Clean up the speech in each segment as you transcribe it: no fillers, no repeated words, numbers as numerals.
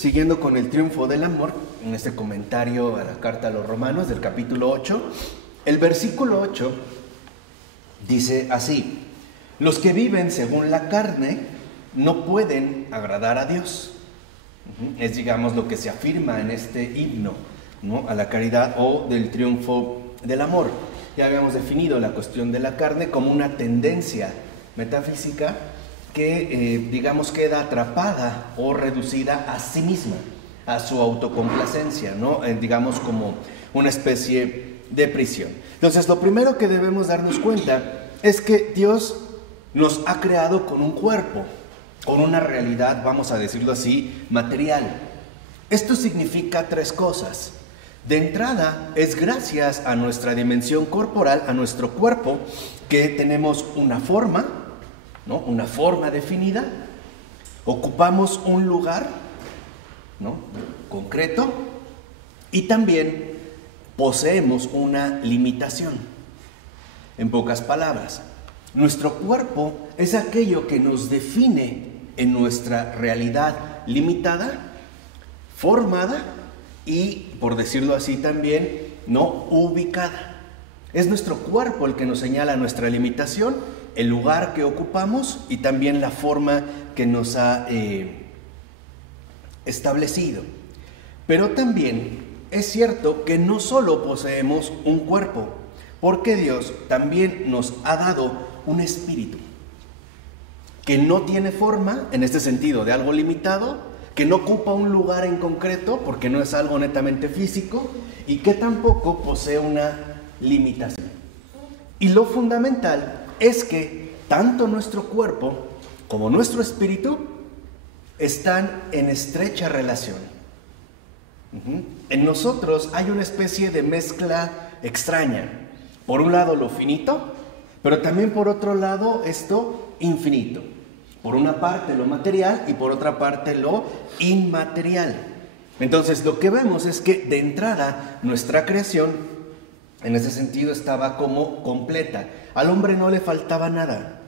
siguiendo con el triunfo del amor, en este comentario a la carta a los Romanos del capítulo 8, el versículo 8 dice así: los que viven según la carne no pueden agradar a Dios. Es, digamos, lo que se afirma en este himno, ¿no?, a la caridad o del triunfo del amor. Ya habíamos definido la cuestión de la carne como una tendencia metafísica que, digamos, queda atrapada o reducida a sí misma, a su autocomplacencia, ¿no? Digamos, como una especie de prisión. Entonces, lo primero que debemos darnos cuenta es que Dios nos ha creado con un cuerpo, con una realidad, vamos a decirlo así, material. Esto significa tres cosas. De entrada, es gracias a nuestra dimensión corporal, a nuestro cuerpo, que tenemos una forma, ¿no?, una forma definida, ocupamos un lugar, ¿no?, concreto, y también poseemos una limitación. En pocas palabras, nuestro cuerpo es aquello que nos define en nuestra realidad limitada, formada y, por decirlo así también, no ubicada. Es nuestro cuerpo el que nos señala nuestra limitación, el lugar que ocupamos y también la forma que nos ha establecido. Pero también es cierto que no solo poseemos un cuerpo, porque Dios también nos ha dado un espíritu que no tiene forma, en este sentido, de algo limitado, que no ocupa un lugar en concreto, porque no es algo netamente físico, y que tampoco posee una limitación. Y lo fundamental es que tanto nuestro cuerpo como nuestro espíritu están en estrecha relación. En nosotros hay una especie de mezcla extraña. Por un lado lo finito, pero también por otro lado esto infinito. Por una parte lo material y por otra parte lo inmaterial. Entonces lo que vemos es que de entrada nuestra creación en ese sentido estaba como completa. Al hombre no le faltaba nada.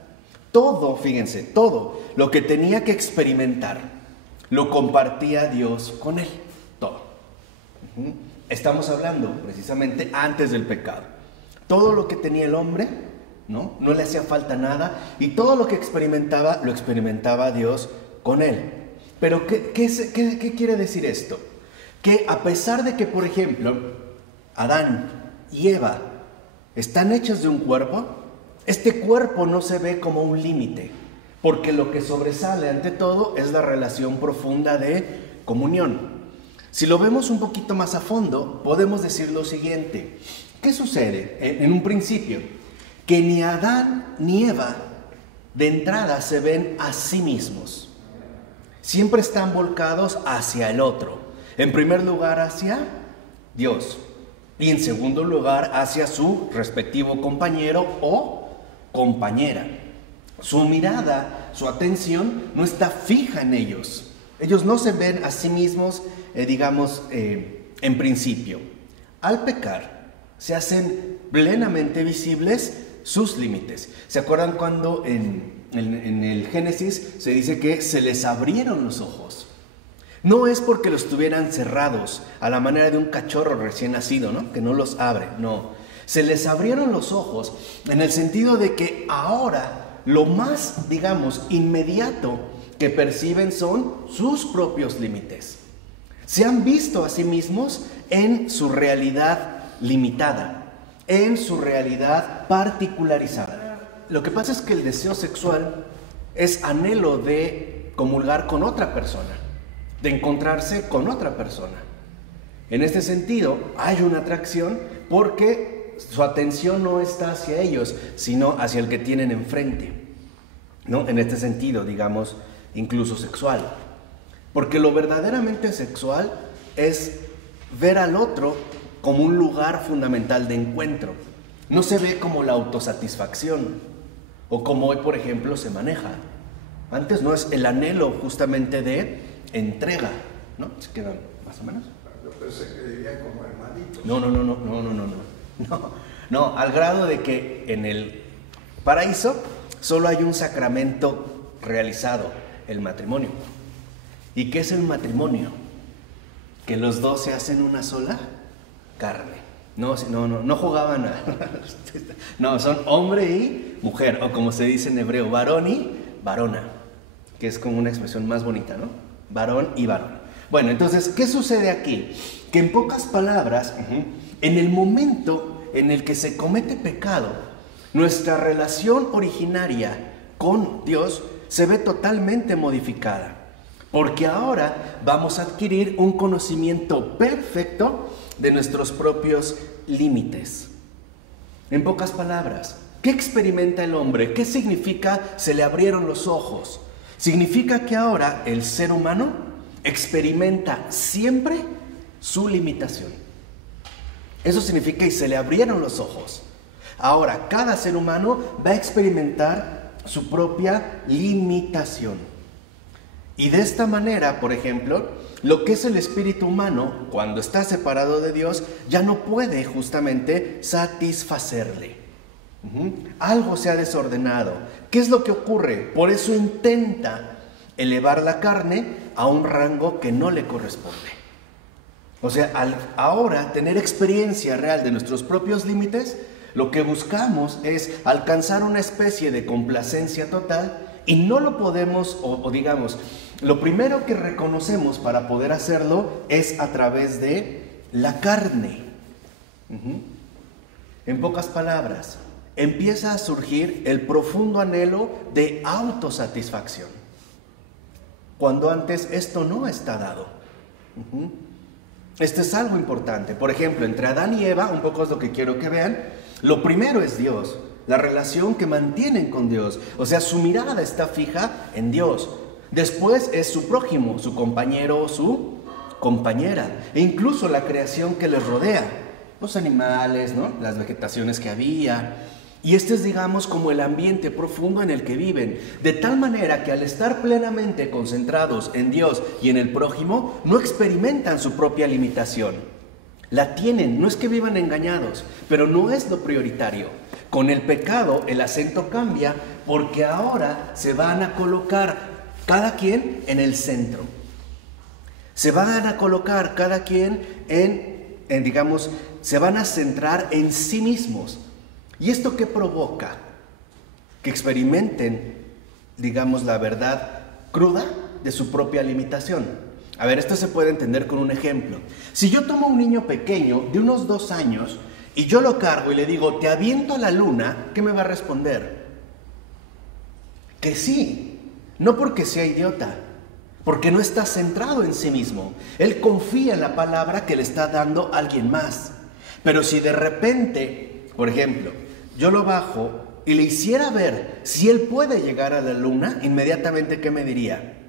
Todo, fíjense, todo lo que tenía que experimentar lo compartía Dios con él. Todo. Estamos hablando precisamente antes del pecado. Todo lo que tenía el hombre, no le hacía falta nada, y todo lo que experimentaba, lo experimentaba Dios con él. Pero ¿qué quiere decir esto? Que a pesar de que, por ejemplo, Adán y Eva están hechos de un cuerpo, este cuerpo no se ve como un límite, porque lo que sobresale ante todo es la relación profunda de comunión. Si lo vemos un poquito más a fondo, podemos decir lo siguiente: ¿qué sucede? En un principio, que ni Adán ni Eva de entrada se ven a sí mismos. Siempre están volcados hacia el otro. En primer lugar hacia Dios y en segundo lugar hacia su respectivo compañero o compañera. Su mirada, su atención no está fija en ellos. Ellos no se ven a sí mismos, en principio. Al pecar, se hacen plenamente visibles sus límites. ¿Se acuerdan cuando en el Génesis se dice que se les abrieron los ojos? No es porque los tuvieran cerrados a la manera de un cachorro recién nacido, ¿no?, que no los abre, no. Se les abrieron los ojos en el sentido de que ahora lo más, inmediato que perciben son sus propios límites. Se han visto a sí mismos en su realidad limitada, en su realidad particularizada. Lo que pasa es que el deseo sexual es anhelo de comulgar con otra persona, de encontrarse con otra persona. En este sentido, hay una atracción porque su atención no está hacia ellos, sino hacia el que tienen enfrente, ¿no? En este sentido, incluso sexual. Porque lo verdaderamente sexual es ver al otro como un lugar fundamental de encuentro. No se ve como la autosatisfacción o como hoy, por ejemplo, se maneja. Antes no es el anhelo justamente de entrega, ¿no? ¿Se quedan más o menos? Yo pensé que diría como hermanitos. No, al grado de que en el paraíso solo hay un sacramento realizado, el matrimonio. ¿Y qué es el matrimonio? que los dos se hacen una sola carne. No jugaban a... No, son hombre y mujer, o como se dice en hebreo, varón y varona, que es como una expresión más bonita, ¿no? Varón y varón. Bueno, entonces, ¿qué sucede aquí? Que en pocas palabras, en el momento en el que se comete pecado, nuestra relación originaria con Dios se ve totalmente modificada. Porque ahora vamos a adquirir un conocimiento perfecto de nuestros propios límites. En pocas palabras, ¿qué experimenta el hombre? ¿Qué significa se le abrieron los ojos? Significa que ahora el ser humano experimenta siempre su limitación. Eso significa y se le abrieron los ojos. Ahora, cada ser humano va a experimentar su propia limitación. Y de esta manera, por ejemplo, lo que es el espíritu humano, cuando está separado de Dios, ya no puede justamente satisfacerle. Algo se ha desordenado. ¿Qué es lo que ocurre? Por eso intenta elevar la carne a un rango que no le corresponde. O sea, al ahora tener experiencia real de nuestros propios límites, lo que buscamos es alcanzar una especie de complacencia total y no lo podemos, o digamos, lo primero que reconocemos para poder hacerlo es a través de la carne. En pocas palabras, empieza a surgir el profundo anhelo de autosatisfacción, cuando antes esto no está dado. Esto es algo importante. Por ejemplo, entre Adán y Eva, un poco es lo que quiero que vean, lo primero es Dios, la relación que mantienen con Dios. O sea, su mirada está fija en Dios. Después es su prójimo, su compañero, su compañera. E incluso la creación que les rodea. Los animales, ¿no? Las vegetaciones que había. Y este es, digamos, como el ambiente profundo en el que viven. De tal manera que al estar plenamente concentrados en Dios y en el prójimo, no experimentan su propia limitación. La tienen, no es que vivan engañados, pero no es lo prioritario. Con el pecado el acento cambia porque ahora se van a colocar cada quien en el centro. Se van a colocar cada quien digamos, se van a centrar en sí mismos. ¿Y esto qué provoca? Que experimenten, digamos, la verdad cruda de su propia limitación. A ver, esto se puede entender con un ejemplo. Si yo tomo a un niño pequeño de unos 2 años y yo lo cargo y le digo, te aviento a la luna, ¿qué me va a responder? Que sí. No porque sea idiota, porque no está centrado en sí mismo. Él confía en la palabra que le está dando alguien más. Pero si de repente, por ejemplo, yo lo bajo y le hiciera ver si él puede llegar a la luna, inmediatamente, ¿qué me diría?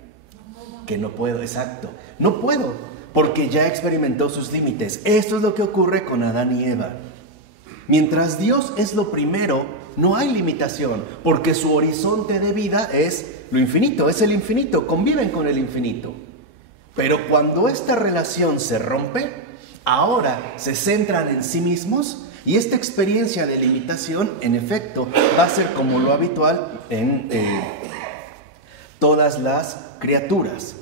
Que no puedo, exacto. No puedo, porque ya experimentó sus límites. Esto es lo que ocurre con Adán y Eva. Mientras Dios es lo primero, no hay limitación, porque su horizonte de vida es lo infinito, es el infinito, conviven con el infinito. Pero cuando esta relación se rompe, ahora se centran en sí mismos y esta experiencia de limitación, en efecto, va a ser como lo habitual en todas las criaturas,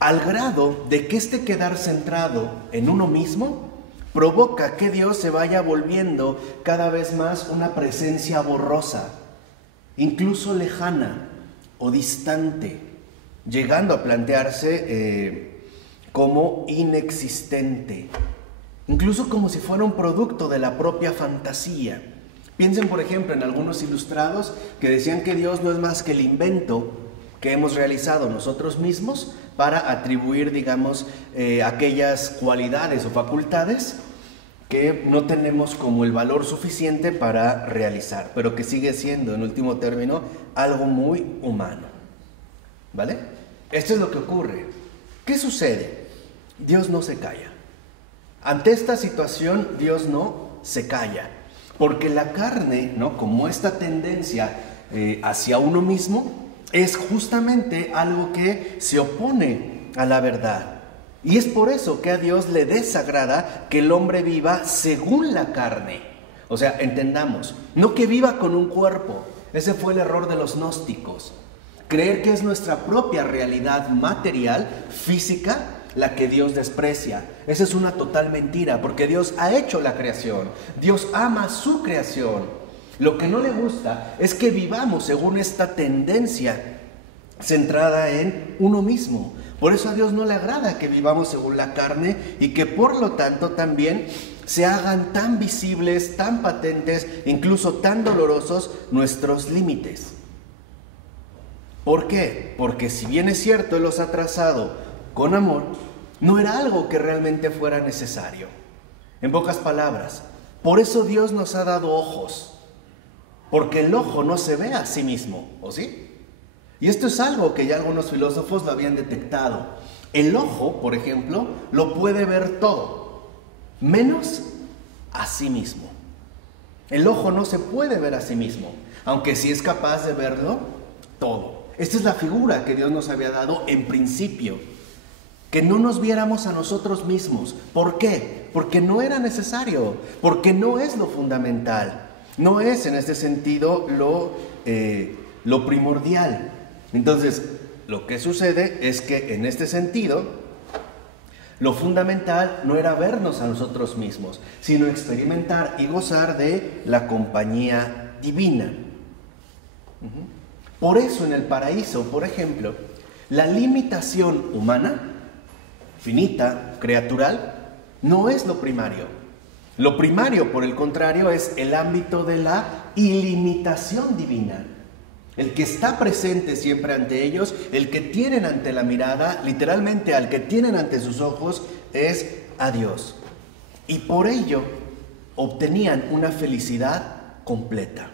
al grado de que este quedar centrado en uno mismo provoca que Dios se vaya volviendo cada vez más una presencia borrosa, incluso lejana o distante, llegando a plantearse como inexistente, incluso como si fuera un producto de la propia fantasía. Piensen, por ejemplo, en algunos ilustrados que decían que Dios no es más que el invento que hemos realizado nosotros mismos para atribuir, digamos, aquellas cualidades o facultades que no tenemos como el valor suficiente para realizar, pero que sigue siendo, en último término, algo muy humano. ¿Vale? Esto es lo que ocurre. ¿Qué sucede? Dios no se calla. Ante esta situación, Dios no se calla, porque la carne, ¿no?, como esta tendencia hacia uno mismo, es justamente algo que se opone a la verdad. Y es por eso que a Dios le desagrada que el hombre viva según la carne. O sea, entendamos, no que viva con un cuerpo. Ese fue el error de los gnósticos. Creer que es nuestra propia realidad material, física, la que Dios desprecia. Esa es una total mentira, porque Dios ha hecho la creación. Dios ama su creación. Lo que no le gusta es que vivamos según esta tendencia centrada en uno mismo. Por eso a Dios no le agrada que vivamos según la carne y que por lo tanto también se hagan tan visibles, tan patentes, incluso tan dolorosos nuestros límites. ¿Por qué? Porque si bien es cierto, Él los ha trazado con amor, no era algo que realmente fuera necesario. En pocas palabras, por eso Dios nos ha dado ojos, porque el ojo no se ve a sí mismo, ¿o sí? Y esto es algo que ya algunos filósofos lo habían detectado. El ojo, por ejemplo, lo puede ver todo, menos a sí mismo. El ojo no se puede ver a sí mismo, aunque sí es capaz de verlo todo. Esta es la figura que Dios nos había dado en principio, que no nos viéramos a nosotros mismos. ¿Por qué? Porque no era necesario, porque no es lo fundamental, no es en este sentido lo primordial. Entonces, lo que sucede es que en este sentido, lo fundamental no era vernos a nosotros mismos, sino experimentar y gozar de la compañía divina. Por eso en el paraíso, por ejemplo, la limitación humana, finita, criatural, no es lo primario. Lo primario, por el contrario, es el ámbito de la ilimitación divina. El que está presente siempre ante ellos, el que tienen ante la mirada, literalmente al que tienen ante sus ojos, es a Dios. Y por ello obtenían una felicidad completa.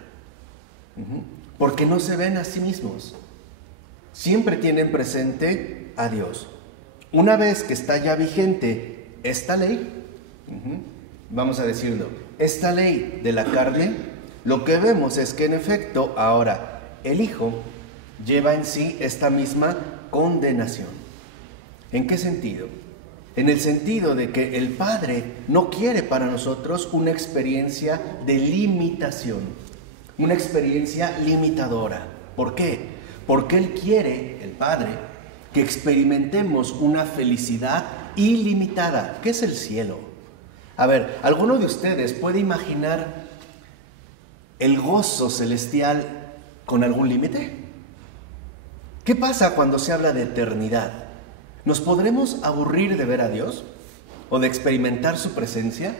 Porque no se ven a sí mismos. Siempre tienen presente a Dios. Una vez que está ya vigente esta ley, vamos a decirlo, esta ley de la carne, lo que vemos es que en efecto ahora el Hijo lleva en sí esta misma condenación. ¿En qué sentido? En el sentido de que el Padre no quiere para nosotros una experiencia de limitación, una experiencia limitadora. ¿Por qué? Porque Él quiere, el Padre, que experimentemos una felicidad ilimitada. ¿Qué es el cielo? A ver, ¿alguno de ustedes puede imaginar el gozo celestial con algún límite? ¿Qué pasa cuando se habla de eternidad? ¿Nos podremos aburrir de ver a Dios o de experimentar su presencia?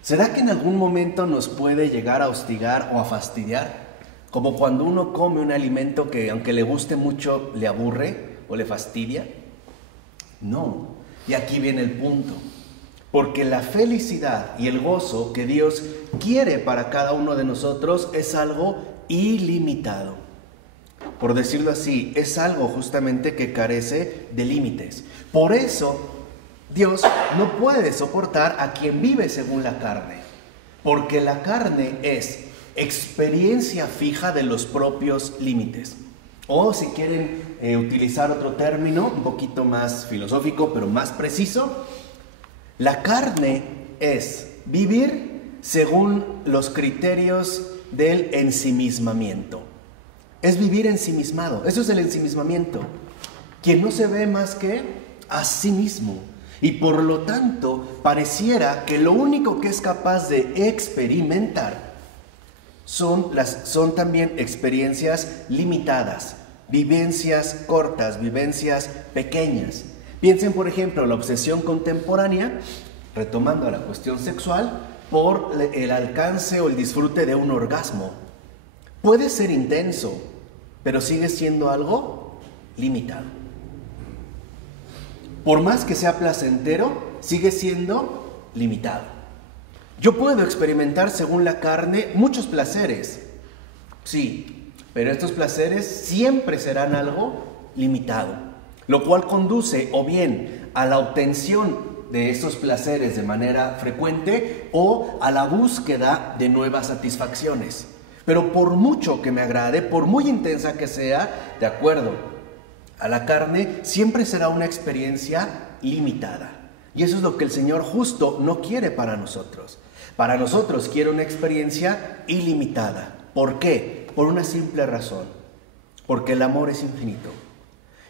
¿Será que en algún momento nos puede llegar a hostigar o a fastidiar? Como cuando uno come un alimento que aunque le guste mucho le aburre o le fastidia. No, y aquí viene el punto. Porque la felicidad y el gozo que Dios quiere para cada uno de nosotros es algo ilimitado. Por decirlo así, es algo justamente que carece de límites. Por eso, Dios no puede soportar a quien vive según la carne. Porque la carne es experiencia fija de los propios límites. O si quieren utilizar otro término, un poquito más filosófico, pero más preciso, la carne es vivir según los criterios del ensimismamiento. Es vivir ensimismado. Eso es el ensimismamiento. Quien no se ve más que a sí mismo. Y por lo tanto, pareciera que lo único que es capaz de experimentar son también experiencias limitadas, vivencias cortas, vivencias pequeñas. Piensen, por ejemplo, la obsesión contemporánea, retomando a la cuestión sexual, por el alcance o el disfrute de un orgasmo. Puede ser intenso, pero sigue siendo algo limitado. Por más que sea placentero, sigue siendo limitado. Yo puedo experimentar según la carne muchos placeres, sí, pero estos placeres siempre serán algo limitado, lo cual conduce o bien a la obtención de estos placeres de manera frecuente o a la búsqueda de nuevas satisfacciones. Pero por mucho que me agrade, por muy intensa que sea, de acuerdo a la carne, siempre será una experiencia limitada. Y eso es lo que el Señor justo no quiere para nosotros. Para nosotros quiere una experiencia ilimitada. ¿Por qué? Por una simple razón. Porque el amor es infinito.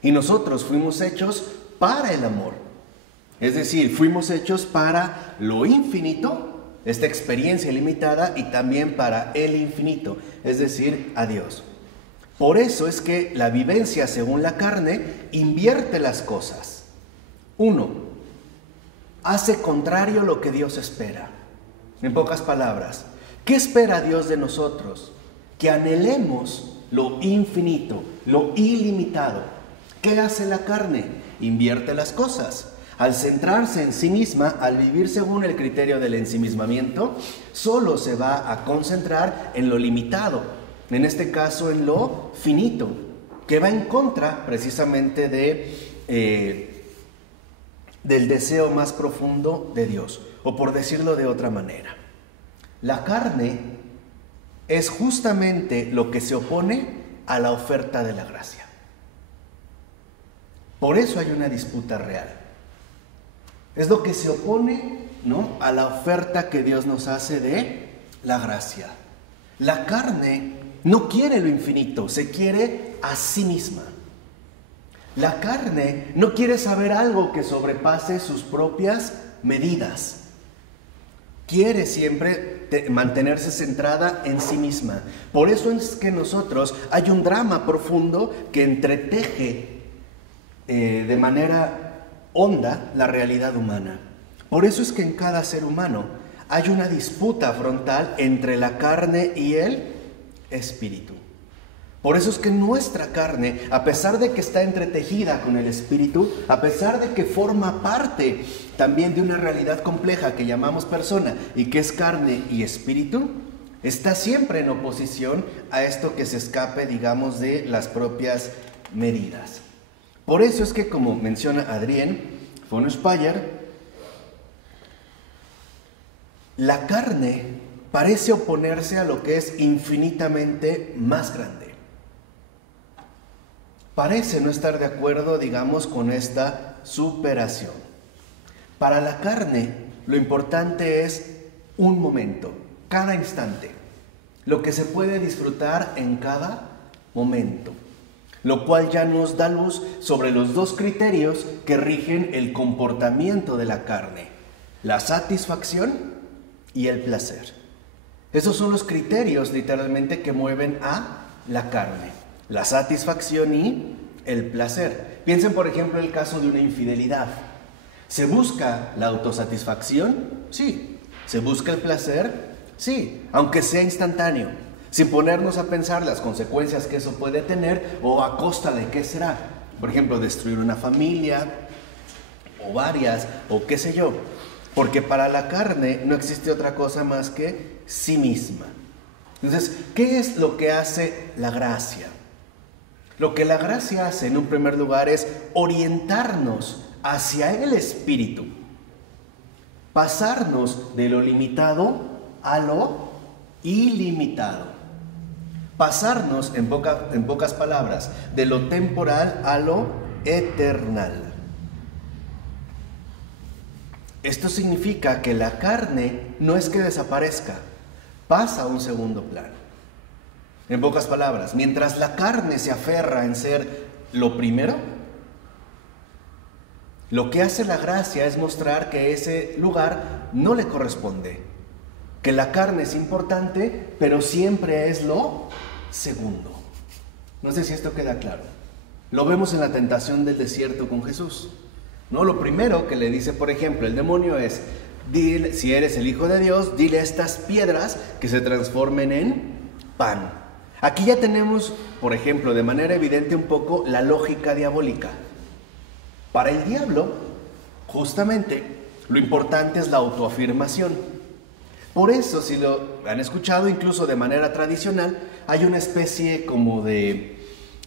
Y nosotros fuimos hechos para el amor. Es decir, fuimos hechos para lo infinito, esta experiencia ilimitada, y también para el infinito, es decir, a Dios. Por eso es que la vivencia según la carne invierte las cosas. 1. Hace contrario lo que Dios espera. En pocas palabras, ¿qué espera Dios de nosotros? Que anhelemos lo infinito, lo ilimitado. ¿Qué hace la carne? Invierte las cosas. Al centrarse en sí misma, al vivir según el criterio del ensimismamiento, solo se va a concentrar en lo limitado, en este caso en lo finito, que va en contra precisamente del deseo más profundo de Dios, o por decirlo de otra manera. La carne es justamente lo que se opone a la oferta de la gracia. Por eso hay una disputa real. Es lo que se opone, ¿no?, a la oferta que Dios nos hace de la gracia. La carne no quiere lo infinito, se quiere a sí misma. La carne no quiere saber algo que sobrepase sus propias medidas. Quiere siempre mantenerse centrada en sí misma. Por eso es que nosotros hay un drama profundo que entreteje de manera honda la realidad humana. Por eso es que en cada ser humano hay una disputa frontal entre la carne y el espíritu. Por eso es que nuestra carne, a pesar de que está entretejida con el espíritu, a pesar de que forma parte también de una realidad compleja que llamamos persona y que es carne y espíritu, está siempre en oposición a esto que se escape, digamos, de las propias medidas. Por eso es que, como menciona Adrienne von Speyer, la carne parece oponerse a lo que es infinitamente más grande. Parece no estar de acuerdo, digamos, con esta superación. Para la carne, lo importante es un momento, cada instante, lo que se puede disfrutar en cada momento, lo cual ya nos da luz sobre los dos criterios que rigen el comportamiento de la carne: la satisfacción y el placer. Esos son los criterios literalmente que mueven a la carne: la satisfacción y el placer. Piensen, por ejemplo, el caso de una infidelidad. ¿Se busca la autosatisfacción? Sí. ¿Se busca el placer? Sí, aunque sea instantáneo, sin ponernos a pensar las consecuencias que eso puede tener o a costa de qué será. Por ejemplo, destruir una familia o varias, o qué sé yo. Porque para la carne no existe otra cosa más que sí misma. Entonces, ¿qué es lo que hace la gracia? Lo que la gracia hace en un primer lugar es orientarnos hacia el espíritu, pasarnos de lo limitado a lo ilimitado, pasarnos, en pocas palabras, de lo temporal a lo eternal. Esto significa que la carne no es que desaparezca, pasa a un segundo plano. En pocas palabras, mientras la carne se aferra en ser lo primero, lo que hace la gracia es mostrar que ese lugar no le corresponde, que la carne es importante, pero siempre es lo segundo. No sé si esto queda claro. Lo vemos en la tentación del desierto con Jesús, ¿no? Lo primero que le dice, por ejemplo, el demonio es: dile, si eres el Hijo de Dios, dile a estas piedras que se transformen en pan. Aquí ya tenemos, por ejemplo, de manera evidente un poco la lógica diabólica. Para el diablo, justamente, lo importante es la autoafirmación. Por eso, si lo han escuchado, incluso de manera tradicional, hay una especie como de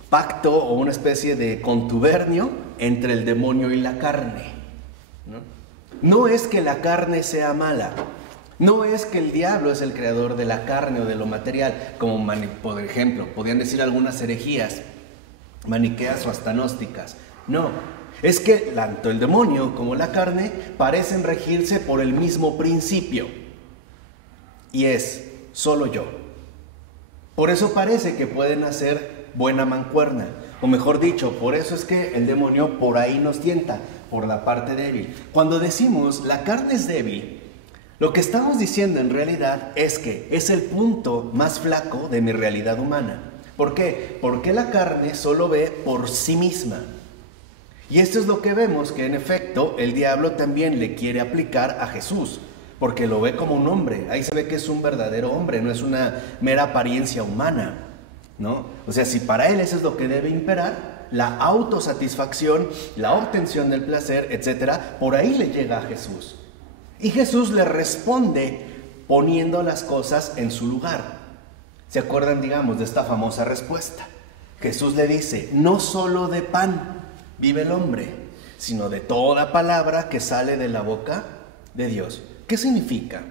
pacto o una especie de contubernio entre el demonio y la carne, ¿no? No es que la carne sea mala, no es que el diablo es el creador de la carne o de lo material, como por ejemplo, podían decir algunas herejías maniqueas o hasta gnósticas. No, es que tanto el demonio como la carne parecen regirse por el mismo principio, y es solo yo. Por eso parece que pueden hacer buena mancuerna, o mejor dicho, por eso es que el demonio por ahí nos tienta, por la parte débil. Cuando decimos la carne es débil, lo que estamos diciendo en realidad es que es el punto más flaco de mi realidad humana. ¿Por qué? Porque la carne solo ve por sí misma. Y esto es lo que vemos que en efecto el diablo también le quiere aplicar a Jesús, porque lo ve como un hombre. Ahí se ve que es un verdadero hombre, no es una mera apariencia humana, ¿no? O sea, si para él eso es lo que debe imperar, la autosatisfacción, la obtención del placer, etcétera, por ahí le llega a Jesús. Y Jesús le responde poniendo las cosas en su lugar. ¿Se acuerdan, digamos, de esta famosa respuesta? Jesús le dice, no solo de pan vive el hombre, sino de toda palabra que sale de la boca de Dios. ¿Qué significa?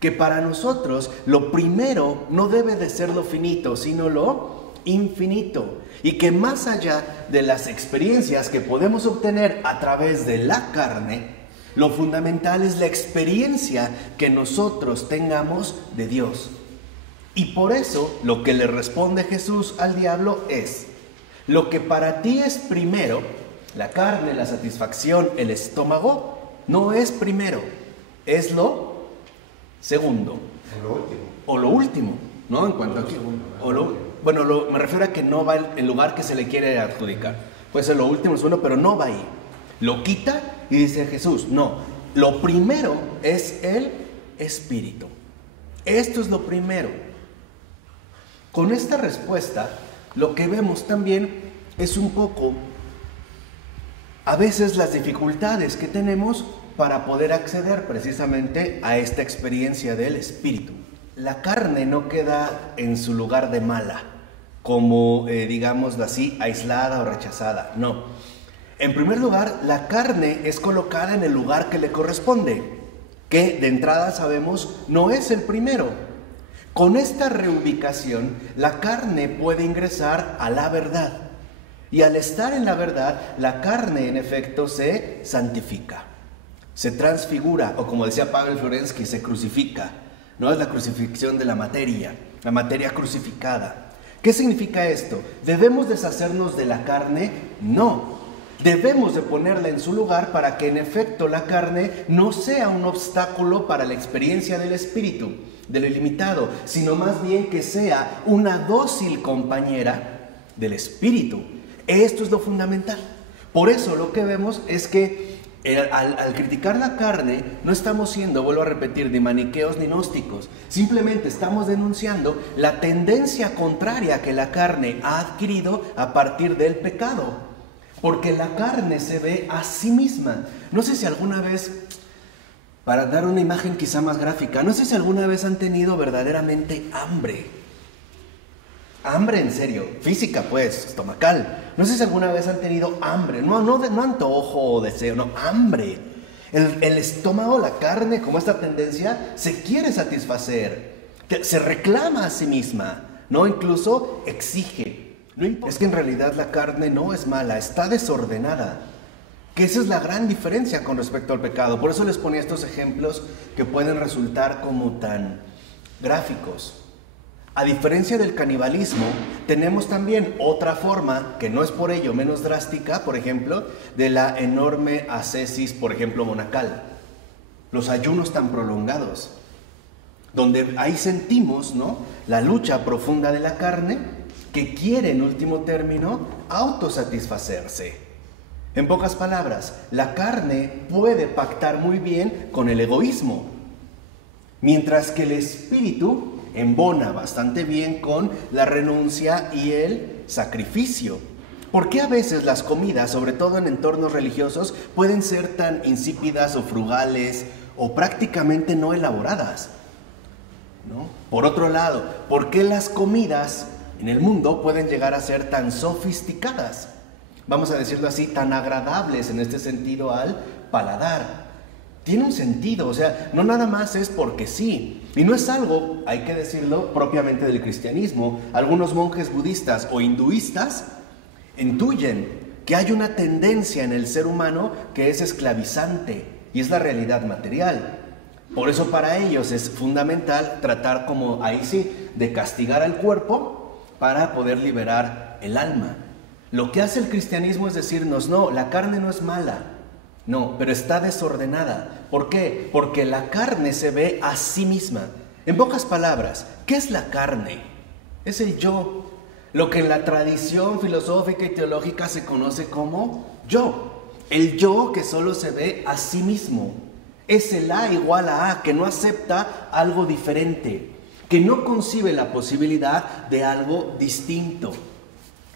Que para nosotros lo primero no debe de ser lo finito, sino lo infinito. Y que más allá de las experiencias que podemos obtener a través de la carne, lo fundamental es la experiencia que nosotros tengamos de Dios. Y por eso lo que le responde Jesús al diablo es: lo que para ti es primero, la carne, la satisfacción, el estómago, no es primero, es lo segundo. O lo último, ¿no? En cuanto a aquí. Me refiero a que no va el lugar que se le quiere adjudicar. Puede ser lo último, segundo, pero no va ahí. Lo quita y dice Jesús, no, lo primero es el espíritu. Esto es lo primero. Con esta respuesta, lo que vemos también es un poco, a veces, las dificultades que tenemos para poder acceder precisamente a esta experiencia del espíritu. La carne no queda en su lugar de mala, como, digámoslo así, aislada o rechazada. No. En primer lugar, la carne es colocada en el lugar que le corresponde, que de entrada sabemos no es el primero. Con esta reubicación, la carne puede ingresar a la verdad. Y al estar en la verdad, la carne en efecto se santifica, se transfigura, o como decía Pavel Florensky, se crucifica. No es la crucifixión de la materia crucificada. ¿Qué significa esto? ¿Debemos deshacernos de la carne? No. Debemos de ponerla en su lugar para que en efecto la carne no sea un obstáculo para la experiencia del espíritu, de lo ilimitado, sino más bien que sea una dócil compañera del espíritu. Esto es lo fundamental. Por eso lo que vemos es que al criticar la carne no estamos siendo, vuelvo a repetir, ni maniqueos ni gnósticos. Simplemente estamos denunciando la tendencia contraria que la carne ha adquirido a partir del pecado. Porque la carne se ve a sí misma. No sé si alguna vez, para dar una imagen quizá más gráfica, no sé si alguna vez han tenido verdaderamente hambre. Hambre en serio, física pues, estomacal. No sé si alguna vez han tenido hambre, no antojo o deseo, no, hambre. El estómago, la carne, como esta tendencia, se quiere satisfacer, se reclama a sí misma, ¿no? Incluso exige. No importa. Es que en realidad la carne no es mala, está desordenada. Que esa es la gran diferencia con respecto al pecado. Por eso les ponía estos ejemplos que pueden resultar como tan gráficos. A diferencia del canibalismo, tenemos también otra forma, que no es por ello menos drástica, por ejemplo, de la enorme ascesis, por ejemplo, monacal. Los ayunos tan prolongados, donde ahí sentimos, ¿no?, la lucha profunda de la carne, que quiere, en último término, autosatisfacerse. En pocas palabras, la carne puede pactar muy bien con el egoísmo, mientras que el espíritu embona bastante bien con la renuncia y el sacrificio. ¿Por qué a veces las comidas, sobre todo en entornos religiosos, pueden ser tan insípidas o frugales o prácticamente no elaboradas? ¿No? Por otro lado, ¿por qué las comidas en el mundo pueden llegar a ser tan sofisticadas? Vamos a decirlo así, tan agradables en este sentido al paladar. Tiene un sentido, o sea, no nada más es porque sí. Y no es algo, hay que decirlo, propiamente del cristianismo. Algunos monjes budistas o hinduistas intuyen que hay una tendencia en el ser humano que es esclavizante y es la realidad material. Por eso para ellos es fundamental tratar como, ahí sí, de castigar al cuerpo para poder liberar el alma. Lo que hace el cristianismo es decirnos, no, la carne no es mala. No, pero está desordenada. ¿Por qué? Porque la carne se ve a sí misma. En pocas palabras, ¿qué es la carne? Es el yo. Lo que en la tradición filosófica y teológica se conoce como yo. El yo que solo se ve a sí mismo. Es el A igual a A, que no acepta algo diferente, que no concibe la posibilidad de algo distinto.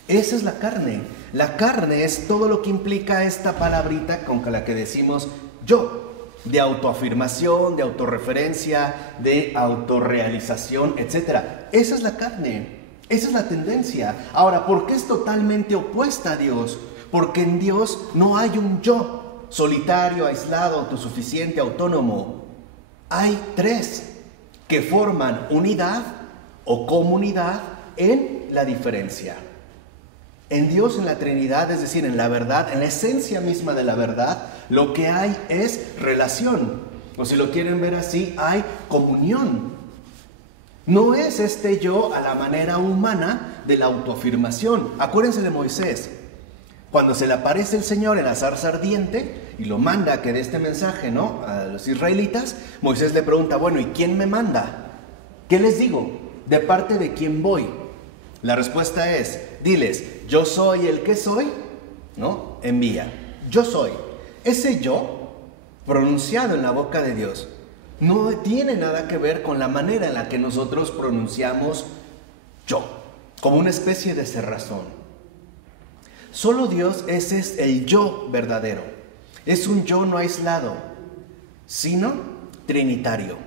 Esa es la carne. La carne es todo lo que implica esta palabrita con la que decimos yo, de autoafirmación, de autorreferencia, de autorrealización, etc. Esa es la carne, esa es la tendencia. Ahora, ¿por qué es totalmente opuesta a Dios? Porque en Dios no hay un yo solitario, aislado, autosuficiente, autónomo. Hay tres que forman unidad o comunidad en la diferencia. En Dios, en la Trinidad, es decir, en la verdad, en la esencia misma de la verdad, lo que hay es relación. O si lo quieren ver así, hay comunión. No es este yo a la manera humana de la autoafirmación. Acuérdense de Moisés. Cuando se le aparece el Señor en la zarza ardiente y lo manda a que dé este mensaje, ¿no?, a los israelitas, Moisés le pregunta, bueno, ¿y quién me manda? ¿Qué les digo? ¿De parte de quién voy? La respuesta es, diles, yo soy el que soy, ¿no? Envía. Yo soy. Ese yo, pronunciado en la boca de Dios, no tiene nada que ver con la manera en la que nosotros pronunciamos yo, como una especie de cerrazón. Solo Dios, ese es el yo verdadero. Es un yo no aislado, sino trinitario.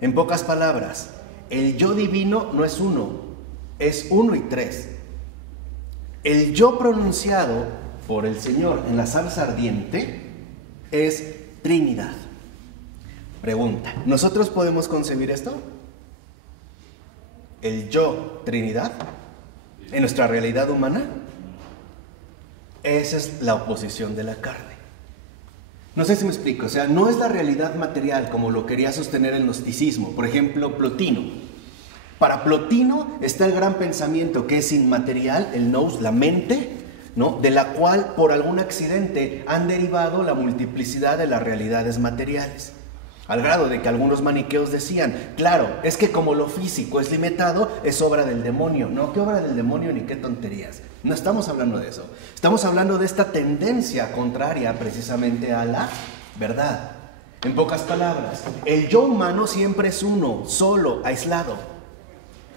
En pocas palabras, el yo divino no es uno, es uno y tres. El yo pronunciado por el Señor en la zarza ardiente es Trinidad. Pregunta, ¿nosotros podemos concebir esto? ¿El yo Trinidad en nuestra realidad humana? Esa es la oposición de la carne. No sé si me explico, o sea, no es la realidad material como lo quería sostener el gnosticismo. Por ejemplo, Plotino. Para Plotino está el gran pensamiento que es inmaterial, el nous, la mente, ¿no?, de la cual por algún accidente han derivado la multiplicidad de las realidades materiales. Al grado de que algunos maniqueos decían, claro, es que como lo físico es limitado, es obra del demonio. No, ¿qué obra del demonio ni qué tonterías? No estamos hablando de eso. Estamos hablando de esta tendencia contraria precisamente a la verdad. En pocas palabras, el yo humano siempre es uno, solo, aislado.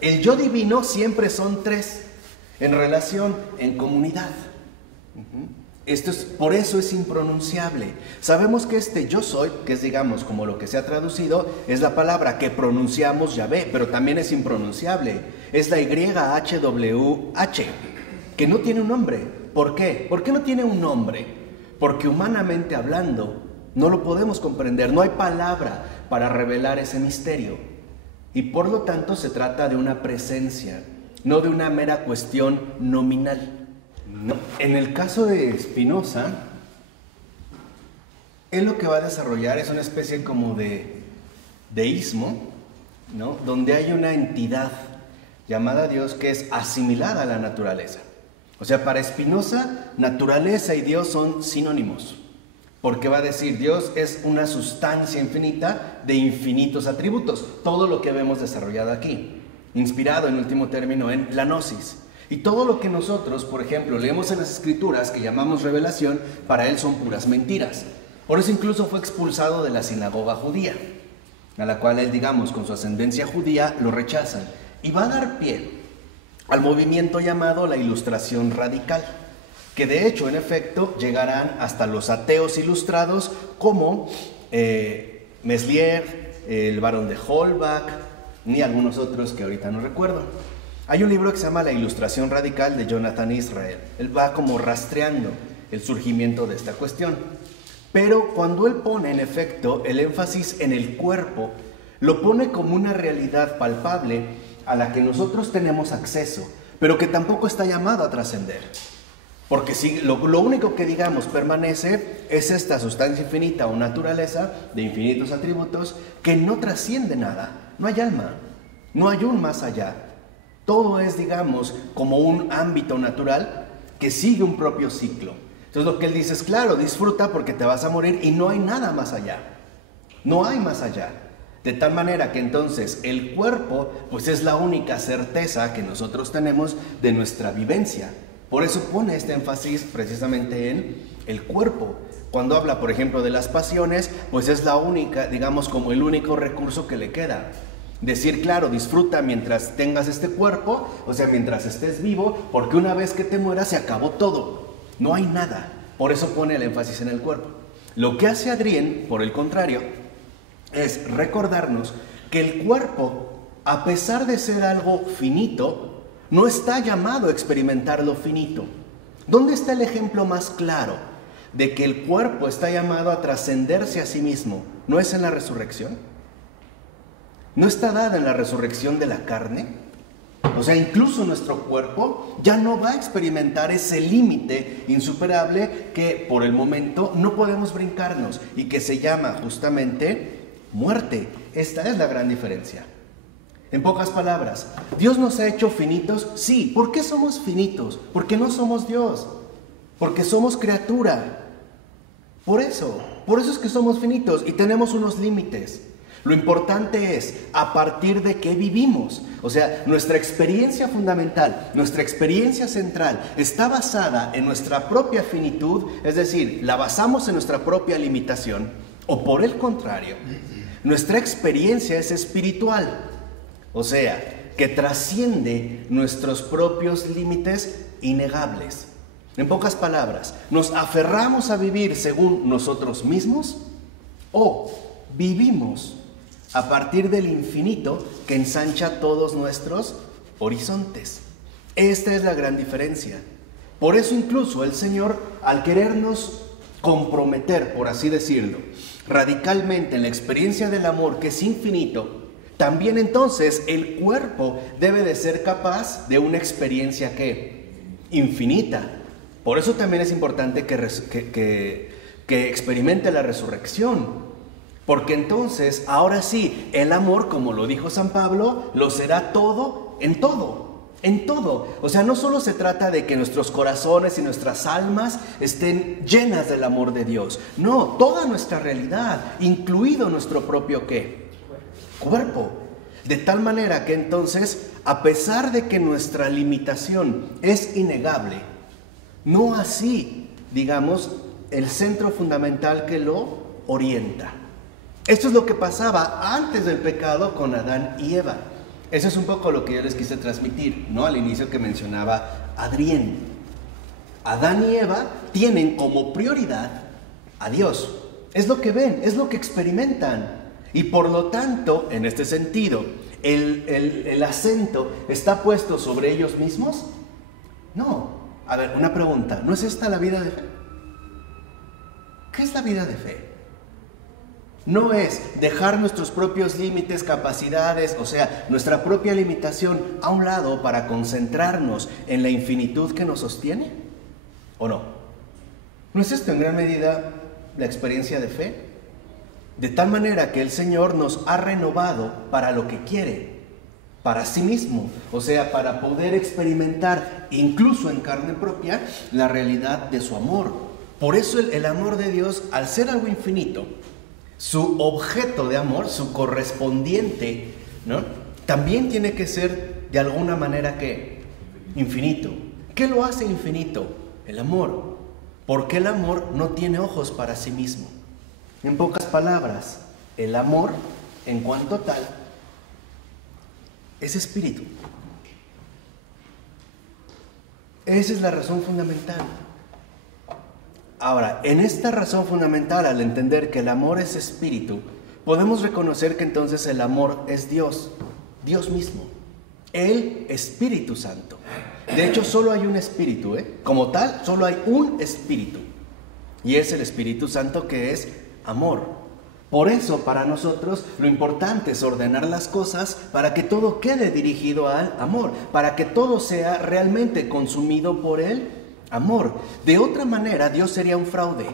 El yo divino siempre son tres, en relación, en comunidad. Por eso es impronunciable. Sabemos que este yo soy, que es, digamos, como lo que se ha traducido, es la palabra que pronunciamos Yahvé, pero también es impronunciable. Es la YHWH, que no tiene un nombre. ¿Por qué? ¿Por qué no tiene un nombre? Porque humanamente hablando, no lo podemos comprender. No hay palabra para revelar ese misterio. Y por lo tanto se trata de una presencia, no de una mera cuestión nominal. No. En el caso de Spinoza, él lo que va a desarrollar es una especie como de deísmo, ¿no?, donde hay una entidad llamada Dios que es asimilada a la naturaleza. O sea, para Spinoza, naturaleza y Dios son sinónimos, porque va a decir, Dios es una sustancia infinita de infinitos atributos, todo lo que vemos desarrollado aquí, inspirado en último término en la gnosis. Y todo lo que nosotros, por ejemplo, leemos en las Escrituras, que llamamos revelación, para él son puras mentiras. Por eso incluso fue expulsado de la sinagoga judía, a la cual él, digamos, con su ascendencia judía, lo rechazan. Y va a dar pie al movimiento llamado la Ilustración Radical, que de hecho, en efecto, llegarán hasta los ateos ilustrados como Meslier, el barón de Holbach, ni algunos otros que ahorita no recuerdo. Hay un libro que se llama La Ilustración Radical de Jonathan Israel. Él va como rastreando el surgimiento de esta cuestión. Pero cuando él pone, en efecto, el énfasis en el cuerpo, lo pone como una realidad palpable a la que nosotros tenemos acceso, pero que tampoco está llamado a trascender. Porque si lo único que, digamos, permanece es esta sustancia infinita o naturaleza de infinitos atributos que no trasciende nada. No hay alma, no hay un más allá. Todo es, digamos, como un ámbito natural que sigue un propio ciclo. Entonces lo que él dice es, claro, disfruta porque te vas a morir y no hay nada más allá. No hay más allá. De tal manera que entonces el cuerpo pues es la única certeza que nosotros tenemos de nuestra vivencia. Por eso pone este énfasis precisamente en el cuerpo. Cuando habla, por ejemplo, de las pasiones, pues es la única, digamos, como el único recurso que le queda. Decir, claro, disfruta mientras tengas este cuerpo, o sea, mientras estés vivo, porque una vez que te mueras se acabó todo. No hay nada. Por eso pone el énfasis en el cuerpo. Lo que hace Adrien, por el contrario, es recordarnos que el cuerpo, a pesar de ser algo finito, no está llamado a experimentar lo finito. ¿Dónde está el ejemplo más claro de que el cuerpo está llamado a trascenderse a sí mismo? ¿No es en la resurrección? ¿No está dada en la resurrección de la carne? O sea, incluso nuestro cuerpo ya no va a experimentar ese límite insuperable que por el momento no podemos brincarnos y que se llama justamente muerte. Esta es la gran diferencia. En pocas palabras, ¿Dios nos ha hecho finitos? Sí. ¿Por qué somos finitos? Porque no somos Dios. Porque somos criatura. Por eso es que somos finitos y tenemos unos límites. Lo importante es a partir de qué vivimos. O sea, nuestra experiencia fundamental, nuestra experiencia central está basada en nuestra propia finitud, es decir, la basamos en nuestra propia limitación, o por el contrario, nuestra experiencia es espiritual, o sea, que trasciende nuestros propios límites innegables. En pocas palabras, ¿nos aferramos a vivir según nosotros mismos o vivimos a partir del infinito que ensancha todos nuestros horizontes? Esta es la gran diferencia. Por eso incluso el Señor, al querernos comprometer, por así decirlo, radicalmente en la experiencia del amor que es infinito, también entonces el cuerpo debe de ser capaz de una experiencia ¿qué? Infinita. Por eso también es importante que experimente la resurrección. Porque entonces, ahora sí, el amor, como lo dijo San Pablo, lo será todo, en todo, en todo. O sea, no solo se trata de que nuestros corazones y nuestras almas estén llenas del amor de Dios. No, toda nuestra realidad, incluido nuestro propio ¿qué? Cuerpo. De tal manera que entonces, a pesar de que nuestra limitación es innegable, no así, digamos, el centro fundamental que lo orienta. Esto es lo que pasaba antes del pecado con Adán y Eva. Eso es un poco lo que yo les quise transmitir, ¿no? Al inicio que mencionaba Adrien. Adán y Eva tienen como prioridad a Dios. Es lo que ven, es lo que experimentan. Y por lo tanto, en este sentido, ¿el acento está puesto sobre ellos mismos? No. A ver, una pregunta. ¿No es esta la vida de fe? ¿Qué es la vida de fe? No es dejar nuestros propios límites, capacidades, o sea, nuestra propia limitación a un lado para concentrarnos en la infinitud que nos sostiene, ¿o no? ¿No es esto en gran medida la experiencia de fe? De tal manera que el Señor nos ha renovado para lo que quiere, para sí mismo, o sea, para poder experimentar, incluso en carne propia, la realidad de su amor. Por eso el amor de Dios, al ser algo infinito, su objeto de amor, su correspondiente, ¿no? También tiene que ser de alguna manera ¿qué? Infinito. ¿Qué lo hace infinito? El amor. Porque el amor no tiene ojos para sí mismo. En pocas palabras, el amor, en cuanto tal, es espíritu. Esa es la razón fundamental. Ahora, en esta razón fundamental, al entender que el amor es espíritu, podemos reconocer que entonces el amor es Dios, Dios mismo, el Espíritu Santo. De hecho, solo hay un espíritu, como tal, solo hay un espíritu. Y es el Espíritu Santo, que es amor. Por eso, para nosotros, lo importante es ordenar las cosas para que todo quede dirigido al amor, para que todo sea realmente consumido por él. Amor. De otra manera, Dios sería un fraude.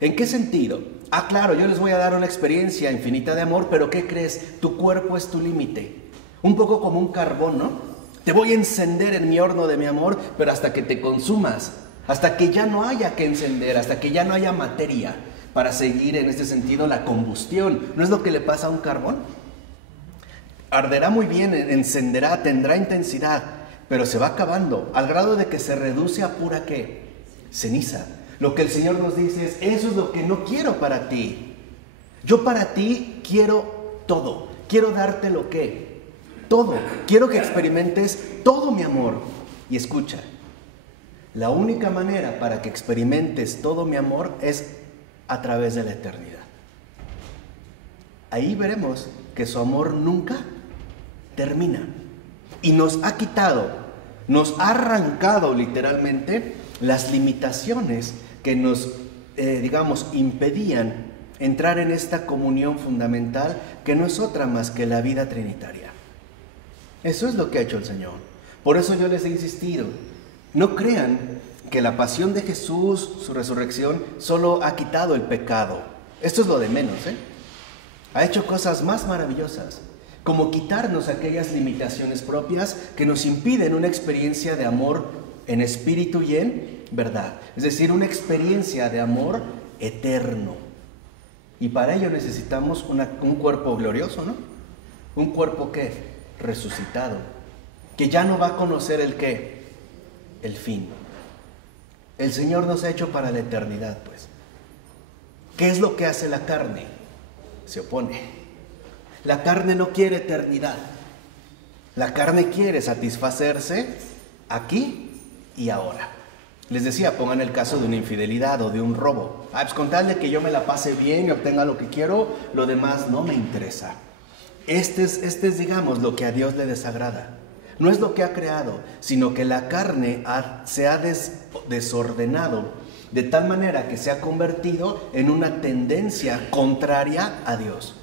¿En qué sentido? Ah, claro, yo les voy a dar una experiencia infinita de amor, pero ¿qué crees? Tu cuerpo es tu límite. Un poco como un carbón, ¿no? Te voy a encender en mi horno de mi amor, pero hasta que te consumas. hasta que ya no haya que encender, hasta que ya no haya materia para seguir en este sentido la combustión. ¿No es lo que le pasa a un carbón? Arderá muy bien, encenderá, tendrá intensidad, pero se va acabando al grado de que se reduce a pura ¿qué? Ceniza. Lo que el Señor nos dice es, eso es lo que no quiero para ti. Yo para ti quiero todo. Quiero darte lo que, todo. Quiero que experimentes todo mi amor. Y escucha, la única manera para que experimentes todo mi amor es a través de la eternidad. Ahí veremos que su amor nunca termina. Y nos ha quitado, nos ha arrancado literalmente las limitaciones que nos, impedían entrar en esta comunión fundamental que no es otra más que la vida trinitaria. Eso es lo que ha hecho el Señor. Por eso yo les he insistido, no crean que la pasión de Jesús, su resurrección, solo ha quitado el pecado. Esto es lo de menos, Ha hecho cosas más maravillosas, como quitarnos aquellas limitaciones propias que nos impiden una experiencia de amor en espíritu y en verdad. Es decir, una experiencia de amor eterno. Y para ello necesitamos un cuerpo glorioso, ¿no? Un cuerpo ¿qué? Resucitado, que ya no va a conocer el ¿qué? El fin. El Señor nos ha hecho para la eternidad, pues. ¿Qué es lo que hace la carne? Se opone. La carne no quiere eternidad. La carne quiere satisfacerse aquí y ahora. Les decía, pongan el caso de una infidelidad o de un robo. Pues con tal de que yo me la pase bien y obtenga lo que quiero, lo demás no me interesa. Este es, digamos, lo que a Dios le desagrada. No es lo que ha creado, sino que la carne se ha desordenado de tal manera que se ha convertido en una tendencia contraria a Dios.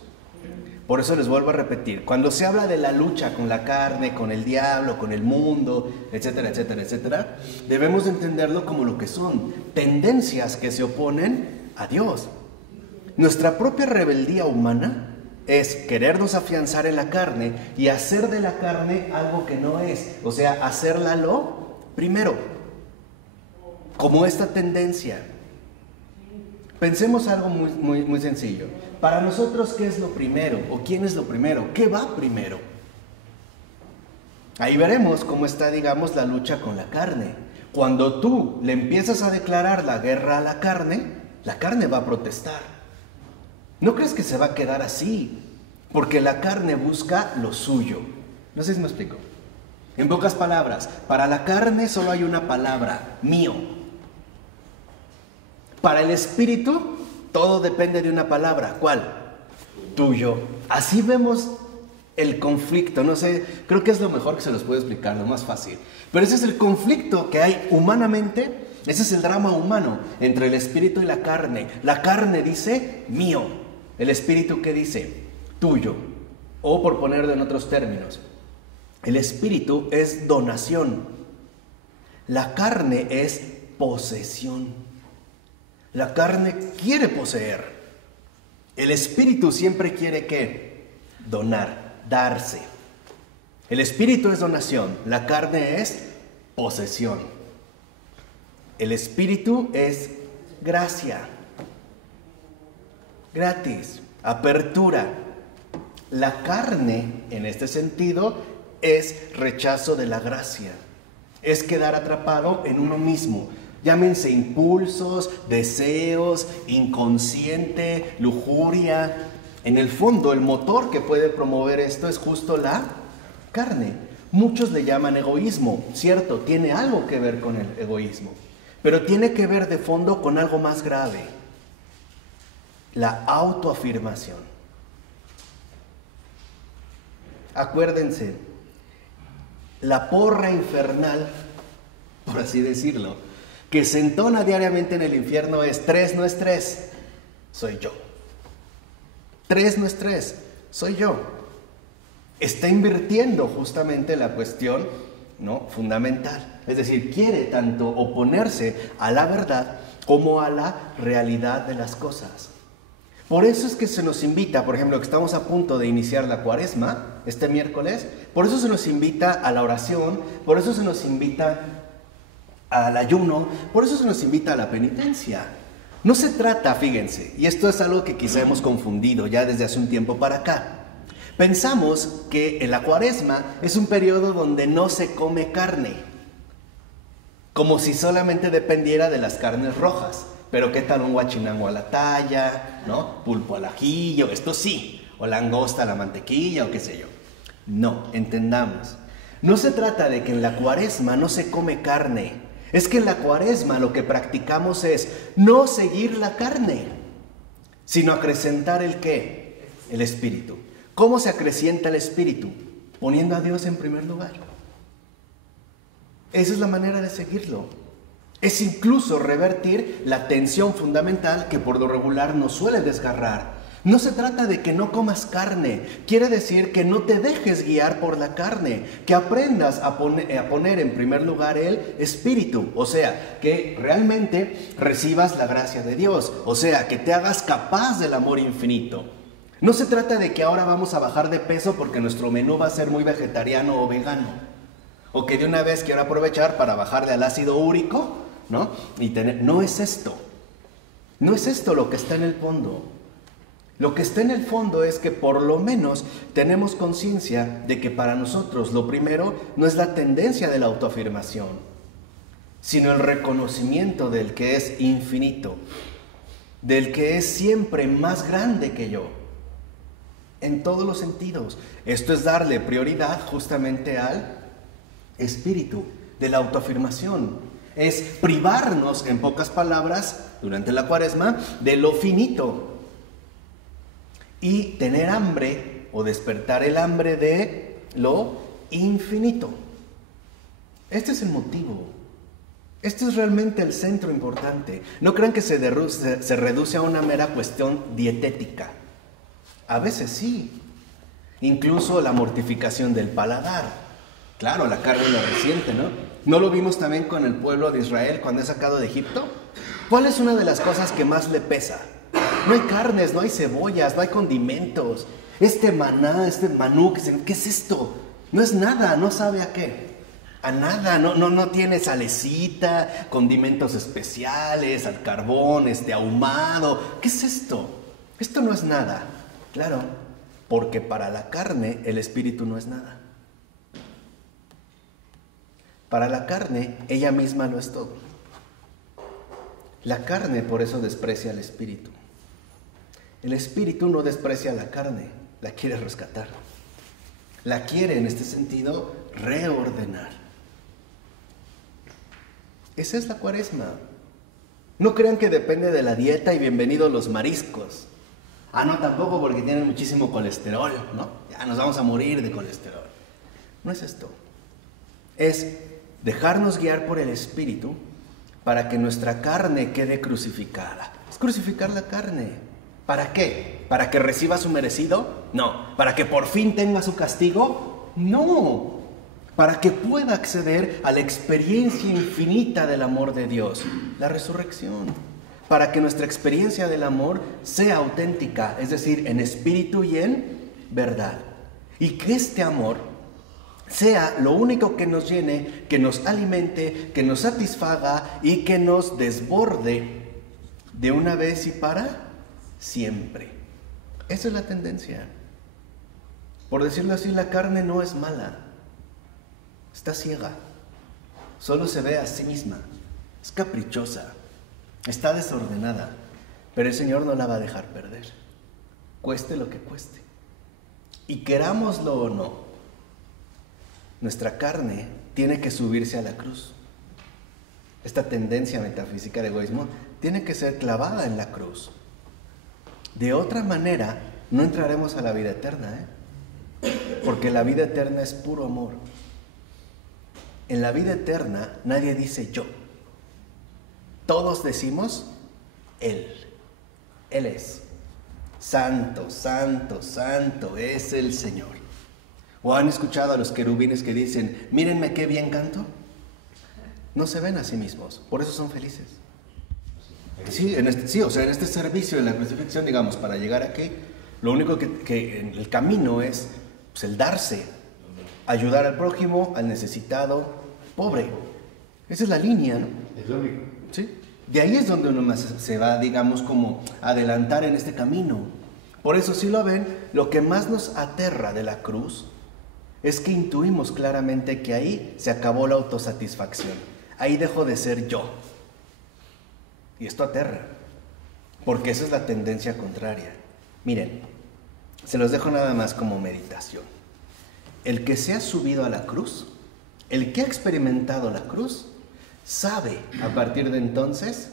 Por eso les vuelvo a repetir, cuando se habla de la lucha con la carne, con el diablo, con el mundo, etcétera, etcétera, etcétera, debemos entenderlo como lo que son, tendencias que se oponen a Dios. Nuestra propia rebeldía humana es querernos afianzar en la carne y hacer de la carne algo que no es, o sea, hacerla lo primero, como esta tendencia. Pensemos algo muy sencillo. Para nosotros, ¿qué es lo primero? ¿O quién es lo primero? ¿Qué va primero? Ahí veremos cómo está, digamos, la lucha con la carne. Cuando tú le empiezas a declarar la guerra a la carne va a protestar. ¿No crees que se va a quedar así? Porque la carne busca lo suyo. No sé si me explico. En pocas palabras, para la carne solo hay una palabra, mío. Para el espíritu, todo depende de una palabra. ¿Cuál? Tuyo. Así vemos el conflicto. No sé, creo que es lo mejor que se los puedo explicar, lo más fácil. Pero ese es el conflicto que hay humanamente. Ese es el drama humano entre el espíritu y la carne. La carne dice, mío. El espíritu, ¿qué dice? Tuyo. O por ponerlo en otros términos, el espíritu es donación. La carne es posesión. La carne quiere poseer. El espíritu siempre quiere ¿qué? Donar, darse. El espíritu es donación, la carne es posesión. El espíritu es gracia, gratis, apertura. La carne, en este sentido, es rechazo de la gracia. Es quedar atrapado en uno mismo. Llámense impulsos, deseos, inconsciente, lujuria. En el fondo, el motor que puede promover esto es justo la carne. Muchos le llaman egoísmo, cierto, tiene algo que ver con el egoísmo, pero tiene que ver de fondo con algo más grave, la autoafirmación. Acuérdense, la porra infernal, por así decirlo, que se entona diariamente en el infierno es 3 no es 3, soy yo. 3 no es 3, soy yo. Está invirtiendo justamente la cuestión, ¿no?, fundamental. Es decir, quiere tanto oponerse a la verdad como a la realidad de las cosas. Por eso es que se nos invita, por ejemplo, que estamos a punto de iniciar la Cuaresma, este miércoles, por eso se nos invita a la oración, por eso se nos invita al ayuno, por eso se nos invita a la penitencia. No se trata, fíjense, y esto es algo que quizá hemos confundido ya desde hace un tiempo para acá. Pensamos que en la Cuaresma es un periodo donde no se come carne, como si solamente dependiera de las carnes rojas. Pero ¿qué tal un guachinango a la talla, ¿no? Pulpo al ajillo, esto sí, o langosta a la mantequilla o qué sé yo. No, entendamos. No se trata de que en la Cuaresma no se come carne. Es que en la Cuaresma lo que practicamos es no seguir la carne, sino acrecentar ¿el qué? El espíritu. ¿Cómo se acrecienta el espíritu? Poniendo a Dios en primer lugar. Esa es la manera de seguirlo. Es incluso revertir la tensión fundamental que por lo regular nos suele desgarrar. No se trata de que no comas carne, quiere decir que no te dejes guiar por la carne, que aprendas a poner en primer lugar el espíritu, o sea, que realmente recibas la gracia de Dios, o sea, que te hagas capaz del amor infinito. No se trata de que ahora vamos a bajar de peso porque nuestro menú va a ser muy vegetariano o vegano, o que de una vez quiero aprovechar para bajarle al ácido úrico, ¿no? No es esto, no es esto lo que está en el fondo. Lo que está en el fondo es que por lo menos tenemos conciencia de que para nosotros lo primero no es la tendencia de la autoafirmación, sino el reconocimiento del que es infinito, del que es siempre más grande que yo, en todos los sentidos. Esto es darle prioridad justamente al espíritu de la autoafirmación. Es privarnos, en pocas palabras, durante la Cuaresma, de lo finito. Y tener hambre o despertar el hambre de lo infinito. Este es el motivo. Este es realmente el centro importante. No crean que se reduce a una mera cuestión dietética. A veces sí. Incluso la mortificación del paladar. Claro, la carne lo resiente, ¿no? ¿No lo vimos también con el pueblo de Israel cuando es sacado de Egipto? ¿Cuál es una de las cosas que más le pesa? No hay carnes, no hay cebollas, no hay condimentos. Este maná, este manú, ¿qué es esto? No es nada, no sabe a qué. A nada, no tiene salecita, condimentos especiales, al carbón, ahumado. ¿Qué es esto? Esto no es nada. Claro, porque para la carne el espíritu no es nada. Para la carne, ella misma lo es todo. La carne por eso desprecia al espíritu. El espíritu no desprecia la carne, la quiere rescatar. La quiere, en este sentido, reordenar. Esa es la Cuaresma. No crean que depende de la dieta y bienvenidos los mariscos. No, tampoco, porque tienen muchísimo colesterol, ¿no? Ya nos vamos a morir de colesterol. No es esto. Es dejarnos guiar por el espíritu para que nuestra carne quede crucificada. Es crucificar la carne. ¿Para qué? ¿Para que reciba su merecido? No. ¿Para que por fin tenga su castigo? No. Para que pueda acceder a la experiencia infinita del amor de Dios, la resurrección. Para que nuestra experiencia del amor sea auténtica, es decir, en espíritu y en verdad. Y que este amor sea lo único que nos llene, que nos alimente, que nos satisfaga y que nos desborde de una vez y para siempre. Esa es la tendencia. Por decirlo así, la carne no es mala. Está ciega. Solo se ve a sí misma. Es caprichosa. Está desordenada. Pero el Señor no la va a dejar perder. Cueste lo que cueste. Y querámoslo o no, nuestra carne tiene que subirse a la cruz. Esta tendencia metafísica de egoísmo tiene que ser clavada en la cruz. De otra manera, no entraremos a la vida eterna, porque la vida eterna es puro amor. En la vida eterna nadie dice yo. Todos decimos Él. Él es. Santo, santo, santo es el Señor. ¿O han escuchado a los querubines que dicen, mírenme qué bien canto? No se ven a sí mismos, por eso son felices. Sí, en este servicio de la crucifixión, digamos, para llegar aquí, lo único que en el camino es el darse, ayudar al prójimo, al necesitado, pobre. Esa es la línea, ¿no? Es lo único. ¿Sí? De ahí es donde uno más se va, digamos, como adelantar en este camino. Por eso, si lo ven, lo que más nos aterra de la cruz es que intuimos claramente que ahí se acabó la autosatisfacción. Ahí dejó de ser yo. Y esto aterra, porque esa es la tendencia contraria. Miren, se los dejo nada más como meditación. El que se ha subido a la cruz, el que ha experimentado la cruz, sabe a partir de entonces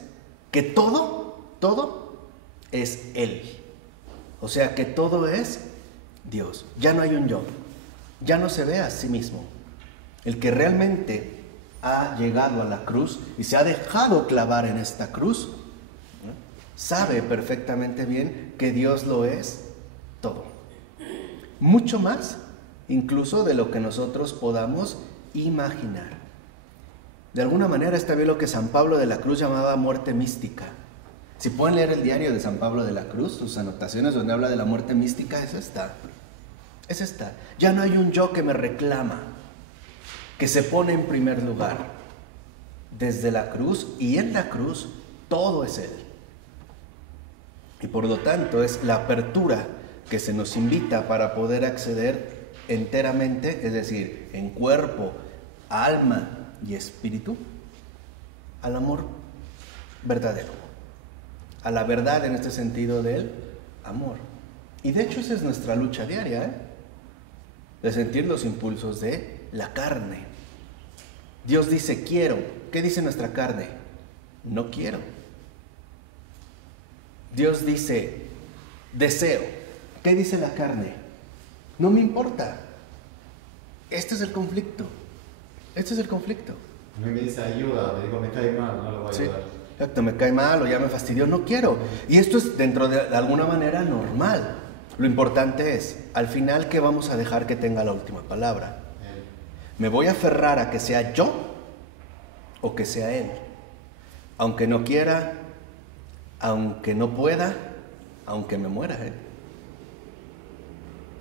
que todo es Él. O sea, que todo es Dios. Ya no hay un yo. Ya no se ve a sí mismo. El que realmente ha llegado a la cruz y se ha dejado clavar en esta cruz, ¿no?, sabe perfectamente bien que Dios lo es todo. Mucho más incluso de lo que nosotros podamos imaginar. De alguna manera está bien lo que San Pablo de la Cruz llamaba muerte mística. Si pueden leer el diario de San Pablo de la Cruz, sus anotaciones donde habla de la muerte mística, esa está. Ya no hay un yo que me reclama, que se pone en primer lugar. Desde la cruz y en la cruz, todo es Él. Y por lo tanto es la apertura que se nos invita para poder acceder enteramente, es decir, en cuerpo, alma y espíritu, al amor verdadero, a la verdad en este sentido del amor. Y de hecho esa es nuestra lucha diaria, de sentir los impulsos de la carne. Dios dice quiero. ¿Qué dice nuestra carne? No quiero. Dios dice deseo. ¿Qué dice la carne? No me importa. Este es el conflicto. A mí me dice ayuda, le digo me cae mal, no lo voy a ayudar. Exacto, me cae mal o ya me fastidió, no quiero. Y esto es dentro de alguna manera normal. Lo importante es, al final, ¿qué vamos a dejar que tenga la última palabra? ¿Me voy a aferrar a que sea yo o que sea Él? Aunque no quiera, aunque no pueda, aunque me muera,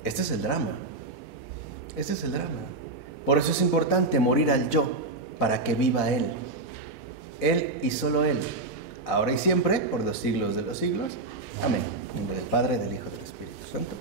Este es el drama. Por eso es importante morir al yo, para que viva Él. Él y solo Él, ahora y siempre, por los siglos de los siglos. Amén. En nombre del Padre, del Hijo y del Espíritu Santo.